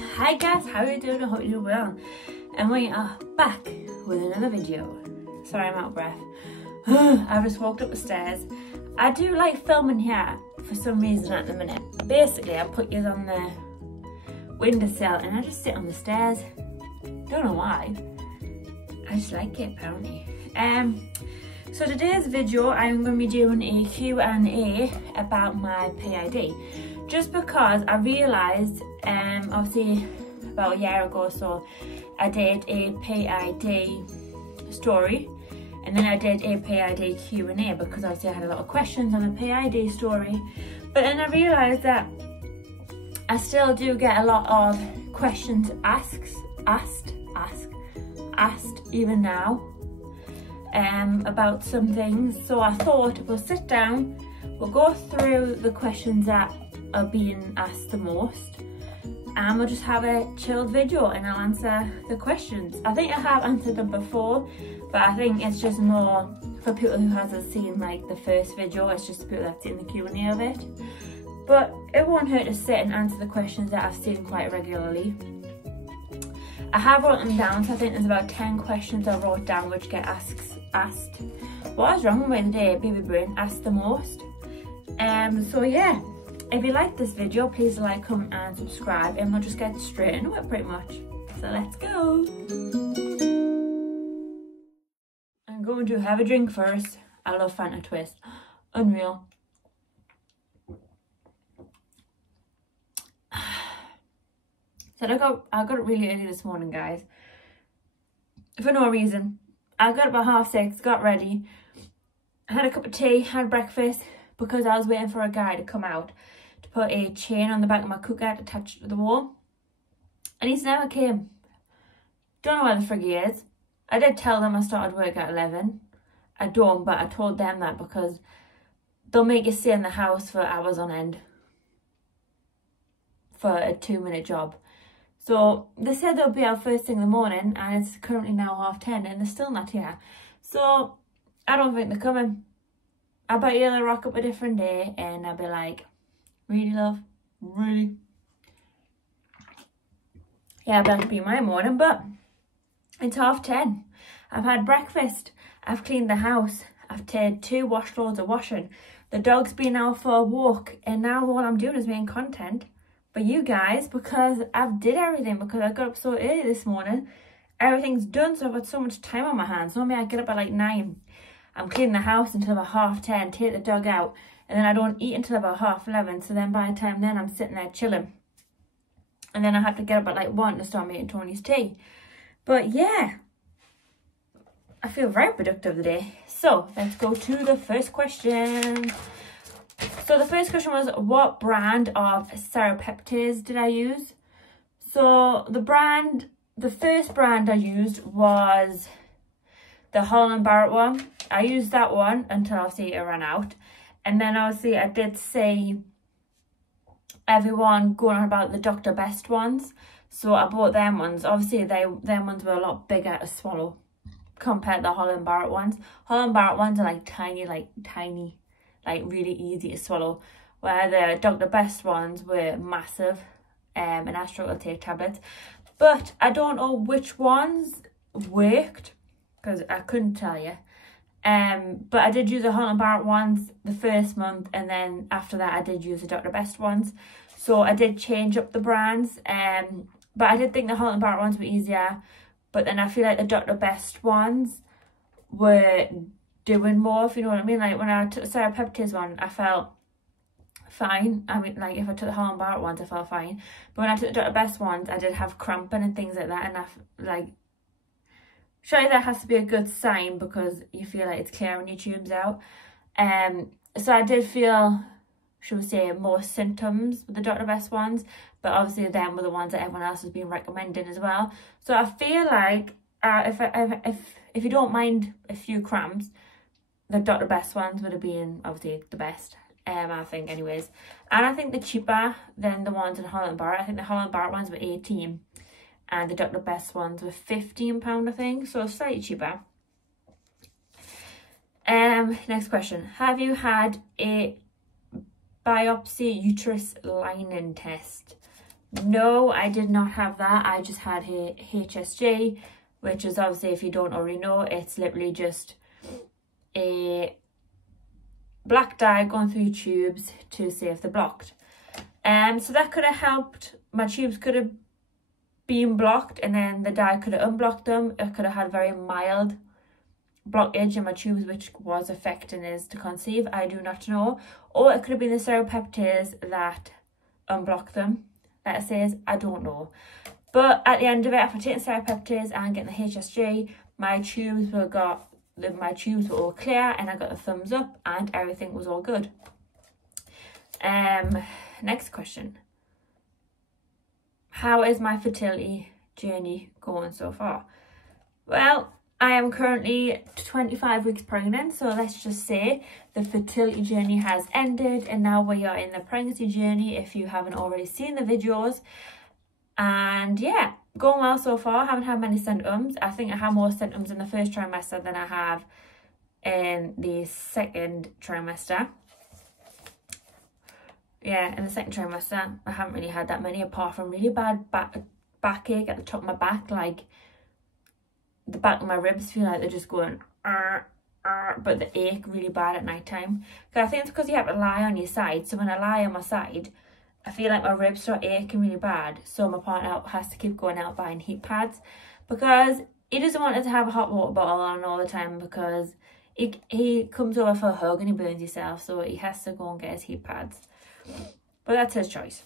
Hi guys, how are you doing? I hope you're well. And we are back with another video. Sorry, I'm out of breath. I've just walked up the stairs. I do like filming here for some reason at the minute. Basically, I put you on the windowsill and I just sit on the stairs. Don't know why. I just like it apparently. So today's video, I'm going to be doing a Q&A about my PID. Just because I realised, obviously about a year ago or so, I did a PID story and then I did a PID Q&A because obviously I had a lot of questions on the PID story. But then I realised that I still do get a lot of questions asked even now about some things. So I thought we'll sit down, we'll go through the questions that are being asked the most and we'll just have a chilled video and I'll answer the questions. I think I have answered them before, but I think it's just more for people who hasn't seen like the first video. It's just people that have seen the Q&A of it. But it won't hurt to sit and answer the questions that I've seen quite regularly. I have written them down, so I think there's about 10 questions I wrote down which get asked. What is wrong with me today, baby brain? Asked the most. So yeah, if you like this video, please like, comment and subscribe and we'll just get straight into it pretty much. So let's go. I'm going to have a drink first. I love Fanta Twist. Unreal. So I got up really early this morning, guys. For no reason. I got up at 6:30, got ready, had a cup of tea, had breakfast, because I was waiting for a guy to come out to put a chain on the back of my cooker to attach it to the wall. And he's never came. Don't know where the frig he is. I did tell them I started work at 11. I don't, but I told them that because they'll make you stay in the house for hours on end for a 2-minute job. So they said they'll be out first thing in the morning and it's currently now 10:30 and they're still not here. So I don't think they're coming. I bet you they'll rock up a different day and I'll be like, really love? Really? Yeah, I'd like to be my morning, but it's 10:30. I've had breakfast. I've cleaned the house. I've taken 2 washloads of washing. The dog's been out for a walk and now all I'm doing is making content for you guys because I've did everything because I got up so early this morning. Everything's done, so I've got so much time on my hands. Normally I get up at like 9. I'm cleaning the house until about 10:30, take the dog out, and then I don't eat until about 11:30. So then by the time then I'm sitting there chilling. And then I have to get up at like 1 to start making Tony's tea. But yeah, I feel very productive today. So let's go to the first question. So the first question was, what brand of serapeptase did I use? So the first brand I used was the Holland Barrett one. I used that one until obviously it ran out. And then obviously I did see everyone going on about the Dr. Best ones. So I bought them ones. Obviously them ones were a lot bigger to swallow compared to the Holland Barrett ones. Holland Barrett ones are like tiny, like really easy to swallow, where the Dr. Best ones were massive and I struggled to take tablets. But I don't know which ones worked because I couldn't tell you. But I did use the Holland Barrett ones the first month and then after that I did use the Dr. Best ones. So I did change up the brands, but I did think the Holland Barrett ones were easier, but then I feel like the Dr. Best ones were doing more, if you know what I mean. Like when I took the serapeptase one, I felt fine. I mean, like if I took the Holland Barrett ones, I felt fine. But when I took the Dr. Best ones, I did have cramping and things like that. And I like, surely that has to be a good sign because you feel like it's clearing your tubes out. So I did feel, should we say, more symptoms with the Dr. Best ones. But obviously them were the ones that everyone else has been recommending as well. So I feel like if you don't mind a few cramps, the Dr. Best ones would have been obviously the best, I think anyways. And I think they're cheaper than the ones in Holland Barrett. I think the Holland Barrett ones were 18 and the Dr. Best ones were £15, I think. So slightly cheaper. Next question. Have you had a biopsy uterus lining test? No, I did not have that. I just had HSG, which is obviously, if you don't already know, it's literally just a black dye going through your tubes to see if they're blocked. So that could have helped. My tubes could have been blocked and then the dye could have unblocked them. It could have had very mild blockage in my tubes, which was affecting us to conceive. I do not know. Or it could have been the serapeptase that unblocked them. That says, I don't know. But at the end of it, after taking serapeptase and getting the HSG, my tubes were all clear and I got a thumbs up and everything was all good. Next question. How is my fertility journey going so far? Well, I am currently 25 weeks pregnant, so let's just say the fertility journey has ended and now we are in the pregnancy journey if you haven't already seen the videos. And yeah, going well so far. I haven't had many symptoms. I think I had more symptoms in the first trimester than I have in the second trimester. Yeah, in the second trimester, I haven't really had that many, apart from really bad backache at the top of my back. Like, the back of my ribs feel like they're just going, but they ache really bad at night time. I think it's because you have to lie on your side. So when I lie on my side, I feel like my ribs start aching really bad. So my partner has to keep going out buying heat pads because he doesn't want us to have a hot water bottle on all the time, because he comes over for a hug and he burns himself. So he has to go and get his heat pads. But that's his choice.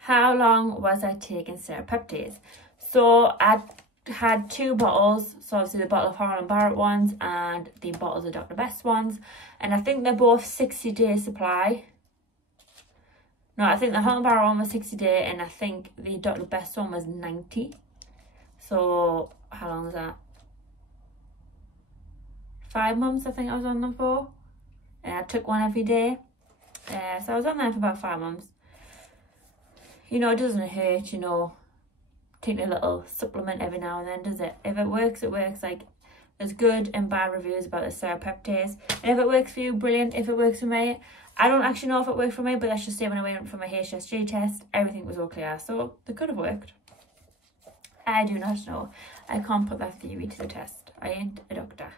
How long was I taking serapeptase? So I had 2 bottles. So obviously the bottle of Holland Barrett ones and the bottles of Dr. Best ones. And I think they're both 60-day supply. No, I think the Holland Barrett one was 60-day and I think the Dr. Best one was 90. So how long is that? 5 months I think I was on them for. And I took one every day. So I was on there for about 5 months. You know, it doesn't hurt, you know, taking a little supplement every now and then, does it? If it works, it works. Like, there's good and bad reviews about the serapeptase. And if it works for you, brilliant. If it works for me, I don't actually know if it worked for me, but let's just say when I went for my HSG test, everything was all clear. So they could have worked. I do not know. I can't put that theory to the test. I ain't a doctor.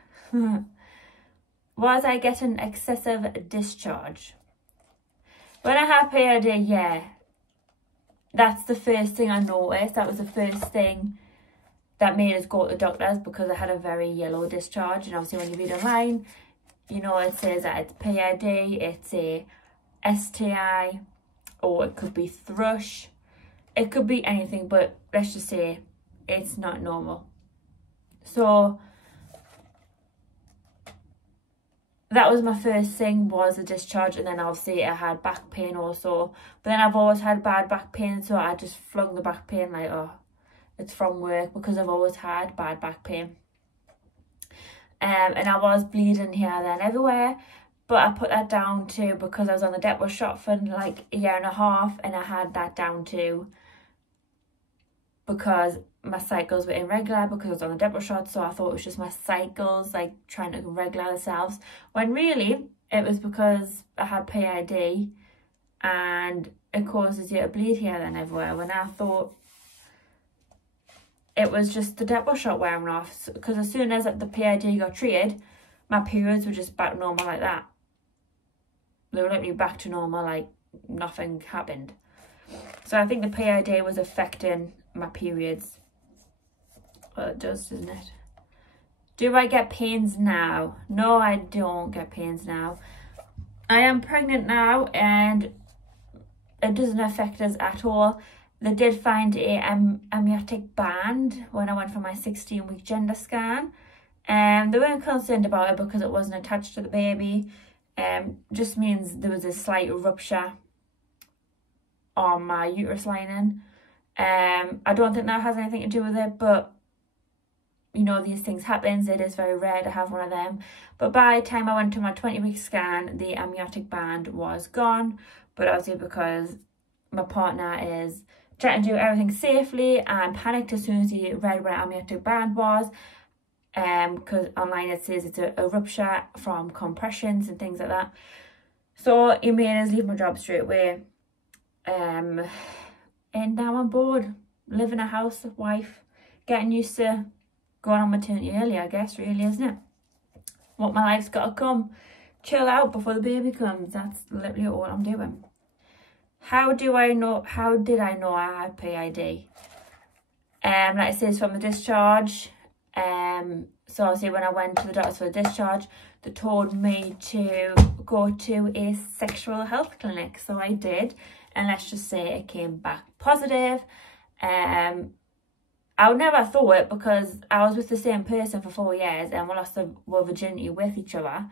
Was I getting excessive discharge? When I had PID, yeah, that's the first thing I noticed. That was the first thing that made us go to the doctors, because I had a very yellow discharge. And obviously when you read online, you know, it says that it's PID, it's a STI, or it could be thrush. It could be anything, but let's just say it's not normal. So that was my first thing, was a discharge. And then obviously I had back pain also. But then I've always had bad back pain, so I just flung the back pain like, oh, it's from work, because I've always had bad back pain. And I was bleeding here, then, everywhere. But I put that down to because I was on the Depo shot for like a year and a half, and I had that down to because my cycles were irregular, because I was on the Depo shot. So I thought it was just my cycles like trying to regular themselves, when really it was because I had PID and it causes you to bleed here and everywhere, when I thought it was just the Depo shot wearing off. Because as soon as the PID got treated, my periods were just back normal like that. They were literally back to normal, like nothing happened. So I think the PID was affecting my periods. Well, it does, doesn't it? Do I get pains now? No, I don't get pains now. I am pregnant now and it doesn't affect us at all. They did find a amniotic band when I went for my 16-week gender scan. They weren't concerned about it because it wasn't attached to the baby. Just means there was a slight rupture on my uterus lining. I don't think that has anything to do with it, but you know, these things happen. It is very rare to have one of them. But by the time I went to my 20-week scan, the amniotic band was gone. But obviously because my partner is trying to do everything safely and panicked as soon as he read what an amniotic band was, because online it says it's a rupture from compressions and things like that. So he made us leave my job straight away. And now I'm bored, living a housewife, getting used to going on maternity early, I guess, really, isn't it? What my life's got to come. Chill out before the baby comes. That's literally all I'm doing. How did I know I had PID? Like I said, it's from the discharge. So obviously when I went to the doctors for the discharge, they told me to go to a sexual health clinic. So I did, and let's just say it came back positive. I would never thought it, because I was with the same person for 4 years and we lost our virginity with each other.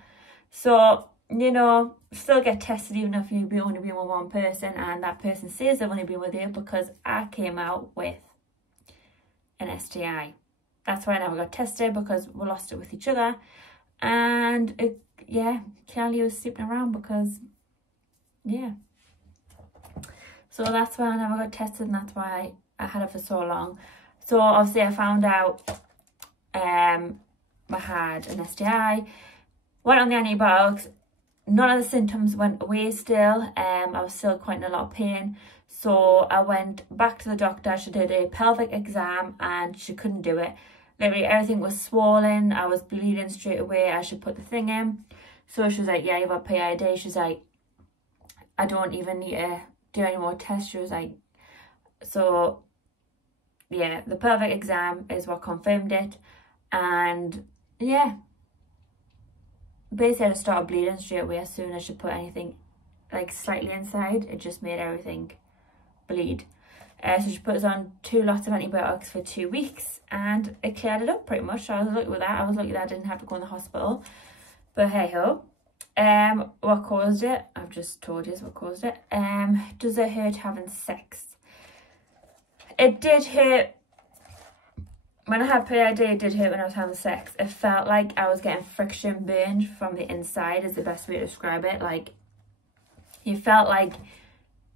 So, you know, still get tested even if you've only been with one person and that person says they've only been with you, because I came out with an STI. That's why I never got tested, because we lost it with each other. And it, yeah, Charlie was sleeping around because, yeah. So that's why I never got tested, and that's why I had it for so long. So obviously I found out I had an STI, went on the antibiotics, none of the symptoms went away still. I was still quite in a lot of pain. So I went back to the doctor. She did a pelvic exam and she couldn't do it. Literally everything was swollen. I was bleeding straight away. I should put the thing in. So she was like, yeah, you've got PID. She's like, I don't even need to do any more tests. She was like, so yeah, the pelvic exam is what confirmed it. And yeah, basically I started bleeding straight away as soon as she put anything like slightly inside. It just made everything bleed. So she put us on 2 lots of antibiotics for 2 weeks and it cleared it up pretty much. So I was lucky with that. I was lucky that I didn't have to go in the hospital. But hey ho. What caused it? I've just told you what caused it. Does it hurt having sex? It did hurt. When I had PID, it did hurt when I was having sex. It felt like I was getting friction burned from the inside, is the best way to describe it. Like, you felt like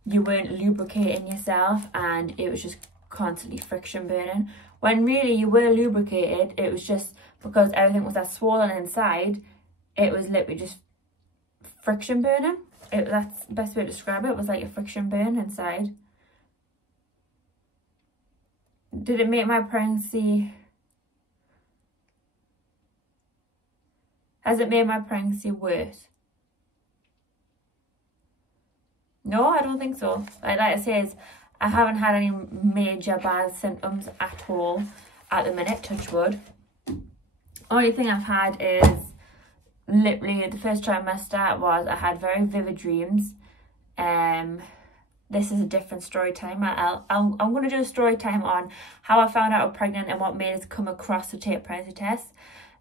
you weren't lubricating yourself and it was just constantly friction burning. When really you were lubricated, it was just because everything was that swollen inside, it was literally just friction burning. That's the best way to describe it. It was like a friction burn inside. Did it make my pregnancy... Has it made my pregnancy worse? No, I don't think so. Like I said, I haven't had any major bad symptoms at all at the minute, touch wood. Only thing I've had is literally the first trimester was I had very vivid dreams. This is a different story time. I'm going to do a story time on how I found out I was pregnant and what made us come across to take pregnancy tests.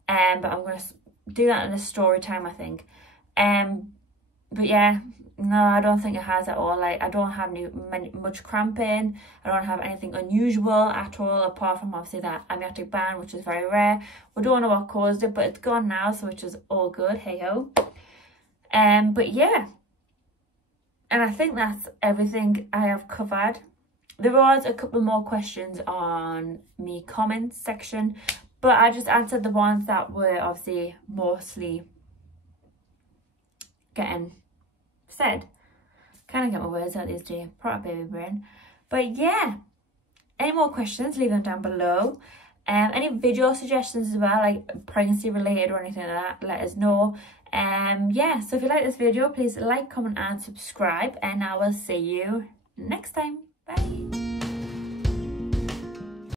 But I'm going to do that in a story time, I think. But yeah, no, I don't think it has at all. Like, I don't have much cramping. I don't have anything unusual at all, apart from obviously that amniotic band, which is very rare. We don't know what caused it, but it's gone now, so which is all good. Hey ho. But yeah. And I think that's everything I have covered. There was a couple more questions on me comments section, but I just answered the ones that were obviously mostly getting said. Can't get my words out these days. Proper baby brain. But yeah, any more questions, leave them down below. Any video suggestions as well, like pregnancy related or anything like that, let us know. Yeah, so if you like this video, please like, comment and subscribe, and I will see you next time. Bye.